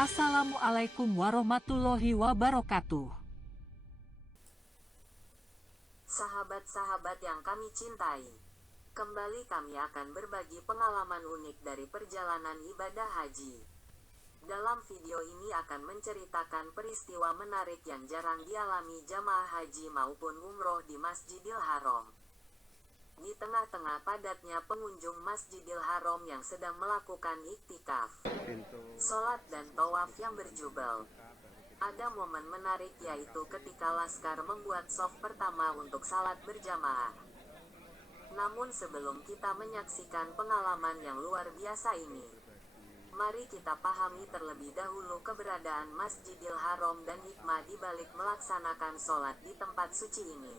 Assalamualaikum warahmatullahi wabarakatuh. Sahabat-sahabat yang kami cintai, kembali kami akan berbagi pengalaman unik dari perjalanan ibadah haji. Dalam video ini akan menceritakan peristiwa menarik yang jarang dialami jamaah haji maupun umroh di Masjidil Haram. Di tengah-tengah padatnya pengunjung Masjidil Haram yang sedang melakukan iktikaf, sholat dan tawaf yang berjubel, ada momen menarik yaitu ketika Laskar membuat shaf pertama untuk salat berjamaah. Namun sebelum kita menyaksikan pengalaman yang luar biasa ini, mari kita pahami terlebih dahulu keberadaan Masjidil Haram dan hikmah di balik melaksanakan sholat di tempat suci ini.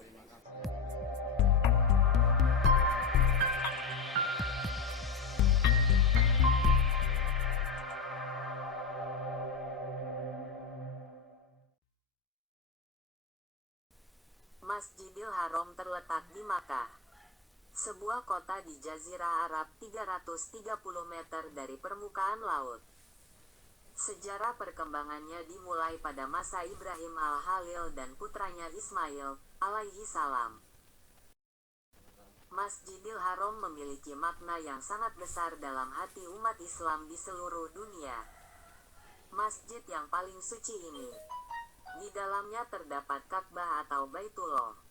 Masjidil Haram terletak di Makkah, sebuah kota di Jazirah Arab 330 meter dari permukaan laut. Sejarah perkembangannya dimulai pada masa Ibrahim al-Khalil dan putranya Ismail, alaihi salam. Masjidil Haram memiliki makna yang sangat besar dalam hati umat Islam di seluruh dunia. Masjid yang paling suci ini, di dalamnya terdapat Ka'bah atau Baitullah.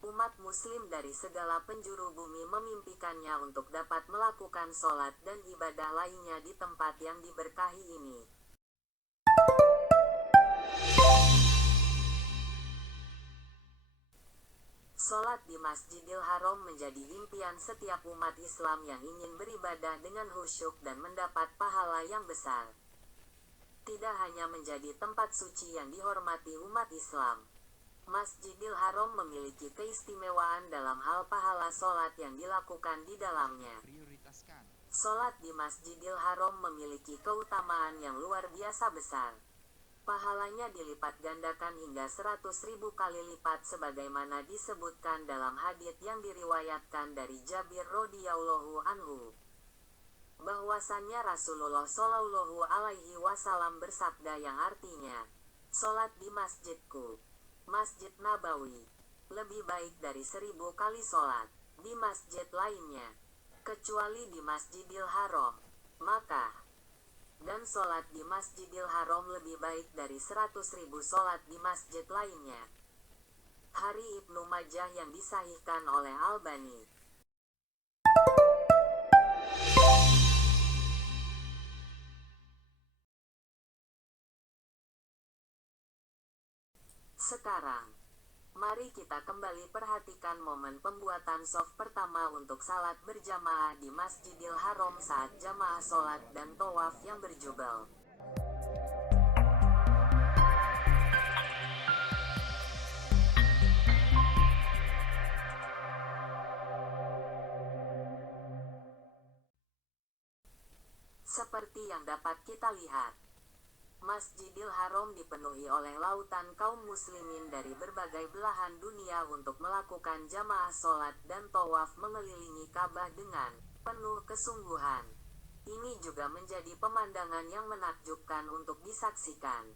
Umat muslim dari segala penjuru bumi memimpikannya untuk dapat melakukan sholat dan ibadah lainnya di tempat yang diberkahi ini. Sholat di Masjidil Haram menjadi impian setiap umat Islam yang ingin beribadah dengan khusyuk dan mendapat pahala yang besar. Tidak hanya menjadi tempat suci yang dihormati umat Islam, Masjidil Haram memiliki keistimewaan dalam hal pahala sholat yang dilakukan di dalamnya. Sholat di Masjidil Haram memiliki keutamaan yang luar biasa besar. Pahalanya dilipat gandakan hingga 100.000 kali lipat sebagaimana disebutkan dalam hadits yang diriwayatkan dari Jabir radhiyallahu anhu, bahwasannya Rasulullah Shallallahu Alaihi Wasallam bersabda yang artinya, sholat di masjidku, Masjid Nabawi, lebih baik dari 1000 kali sholat di masjid lainnya, kecuali di Masjidil Haram, Makkah. Dan sholat di Masjidil Haram lebih baik dari 100.000 sholat di masjid lainnya. Hari Ibnu Majah yang disahihkan oleh Albani. Sekarang, mari kita kembali perhatikan momen pembuatan shaf pertama untuk salat berjamaah di Masjidil Haram saat jamaah sholat dan tawaf yang berjubel. Seperti yang dapat kita lihat, Masjidil Haram dipenuhi oleh lautan kaum muslimin dari berbagai belahan dunia untuk melakukan jamaah sholat dan tawaf mengelilingi Ka'bah dengan penuh kesungguhan. Ini juga menjadi pemandangan yang menakjubkan untuk disaksikan.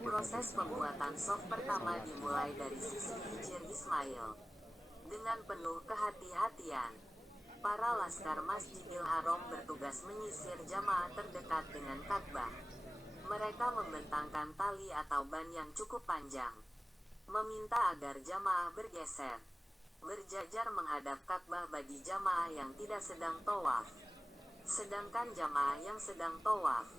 Proses pembuatan shaf pertama dimulai dari sisi hijir Ismail. Dengan penuh kehati-hatian, para laskar Masjidil Haram bertugas menyisir jamaah terdekat dengan Ka'bah. Mereka membentangkan tali atau ban yang cukup panjang, meminta agar jamaah bergeser, berjajar menghadap Ka'bah bagi jamaah yang tidak sedang tawaf. Sedangkan jamaah yang sedang tawaf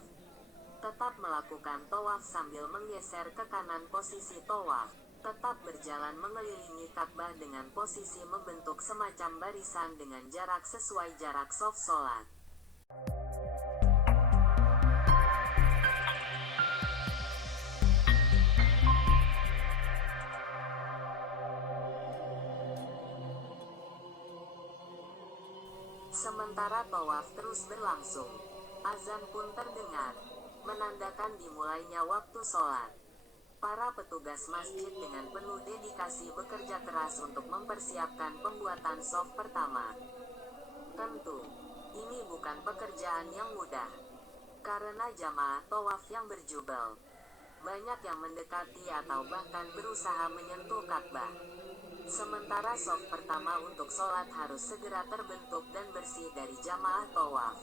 tetap melakukan tawaf sambil menggeser ke kanan posisi tawaf. Tetap berjalan mengelilingi Ka'bah dengan posisi membentuk semacam barisan dengan jarak sesuai jarak shaf sholat. Sementara tawaf terus berlangsung, azan pun terdengar, menandakan dimulainya waktu sholat. Para petugas masjid dengan penuh dedikasi bekerja keras untuk mempersiapkan pembuatan shaf pertama. Tentu, ini bukan pekerjaan yang mudah, karena jamaah tawaf yang berjubel, banyak yang mendekati atau bahkan berusaha menyentuh Ka'bah. Sementara shaf pertama untuk sholat harus segera terbentuk dan bersih dari jamaah tawaf.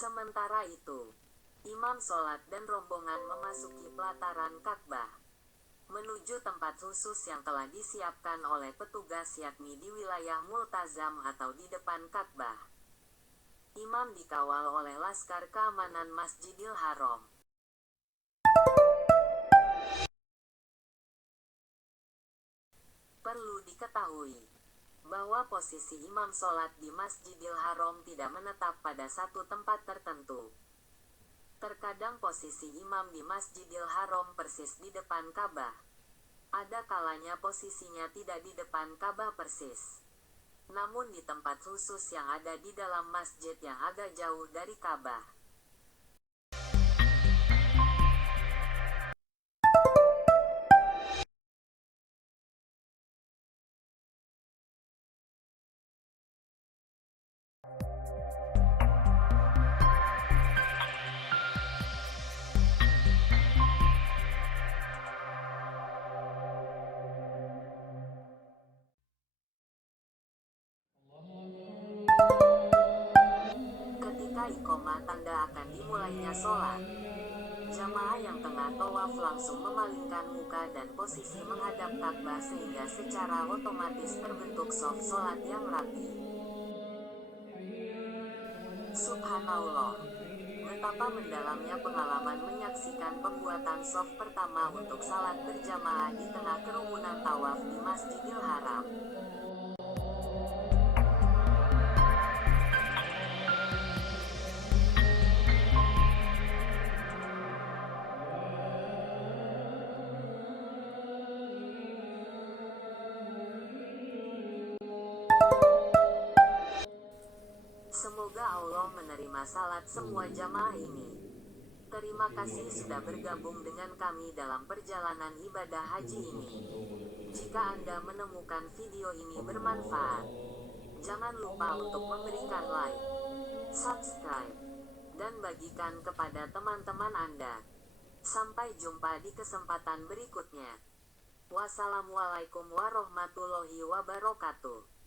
Sementara itu, imam sholat dan rombongan memasuki pelataran Ka'bah, menuju tempat khusus yang telah disiapkan oleh petugas yakni di wilayah Multazam atau di depan Ka'bah. Imam dikawal oleh Laskar Keamanan Masjidil Haram. Perlu diketahui bahwa posisi imam sholat di Masjidil Haram tidak menetap pada satu tempat tertentu. Terkadang posisi imam di Masjidil Haram persis di depan Ka'bah. Ada kalanya posisinya tidak di depan Ka'bah persis, namun di tempat khusus yang ada di dalam masjid yang agak jauh dari Ka'bah. Ketika iqomah tanda akan dimulainya sholat, jamaah yang tengah tawaf langsung memalingkan muka dan posisi menghadap Ka'bah sehingga secara otomatis terbentuk shaf sholat yang rapi. Subhanallah, betapa mendalamnya pengalaman menyaksikan pembuatan shaf pertama untuk salat berjamaah di tengah kerumunan tawaf di Masjidil Haram. Allah menerima salat semua jamaah ini. Terima kasih sudah bergabung dengan kami dalam perjalanan ibadah haji ini. Jika Anda menemukan video ini bermanfaat, jangan lupa untuk memberikan like, subscribe, dan bagikan kepada teman-teman Anda. Sampai jumpa di kesempatan berikutnya. Wassalamualaikum warahmatullahi wabarakatuh.